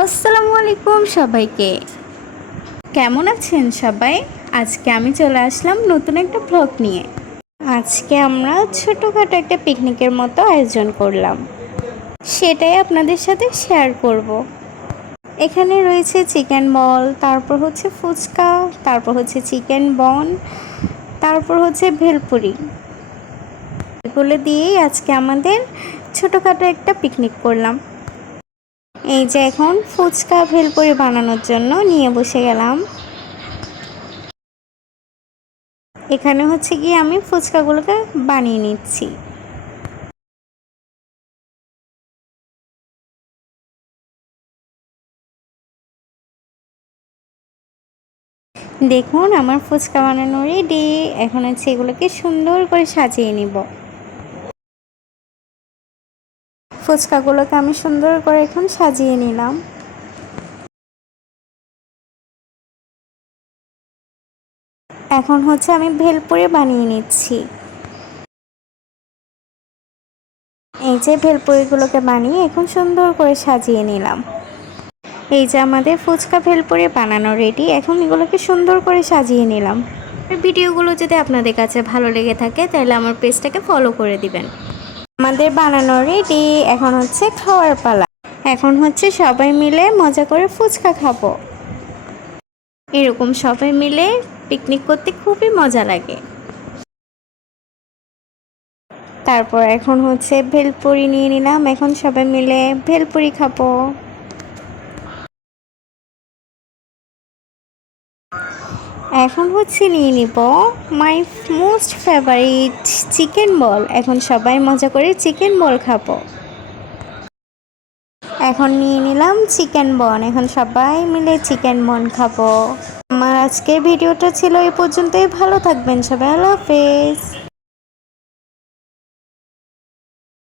আসসালামু আলাইকুম সবাইকে। কেমন আছেন সবাই? আজকে আমি চলে আসলাম নতুন একটা ব্লগ নিয়ে। আজকে আমরা ছোটোখাটো একটা পিকনিকের মতো আয়োজন করলাম। সেটাই আপনাদের সাথে শেয়ার করব। এখানে রয়েছে চিকেন বল তারপর হচ্ছে ফুচকা, তারপর হচ্ছে চিকেন বন তারপর হচ্ছে ভেলপুরি। এগুলো দিয়েই আজকে আমাদের ছোটোখাটো একটা পিকনিক করলাম। এই যে এখন ফুচকা ভেলপুরি বানানোর জন্য নিয়ে বসে গেলাম। এখানে হচ্ছে গিয়ে আমি ফুচকাগুলোকে বানিয়ে নিচ্ছি। দেখুন, আমার ফুচকা বানানো রেডি এখন হচ্ছে এগুলোকে সুন্দর করে সাজিয়ে নিব। ফুচকাগুলোকে আমি সুন্দর করে এখন সাজিয়ে নিলাম। এখন হচ্ছে আমি ভেলপুরি বানিয়ে নিচ্ছি। এই যে ভেলপুরিগুলোকে বানিয়ে এখন সুন্দর করে সাজিয়ে নিলাম। এই যে আমাদের ফুচকা ভেলপুরি বানানো রেডি, এখন এগুলোকে সুন্দর করে সাজিয়ে নিলাম। ভিডিওগুলো যদি আপনাদের কাছে ভালো লেগে থাকে, তাহলে আমার পেজটাকে ফলো করে দিবেন। আমাদের বানানো রেডি এখন হচ্ছে খাওয়ার পালা। এখন হচ্ছে সবাই মিলে মজা করে ফুচকা খাব। এরকম সবাই মিলে পিকনিক করতে খুবই মজা লাগে। তারপর এখন হচ্ছে ভেলপুরি নিয়ে নিলাম, এখন সবাই মিলে ভেলপুরি খাব। এখন হচ্ছে নিয়ে নিব my most favourite chicken ball এখন সবাই মজা করে চিকেন বল খাব। এখন নিয়ে নিলাম চিকেন বন এখন সবাই মিলে চিকেন বন খাব। আমার আজকের ভিডিওটা ছিল এই পর্যন্তই। ভালো থাকবেন সবাই। আল্লাহ হাফেজ।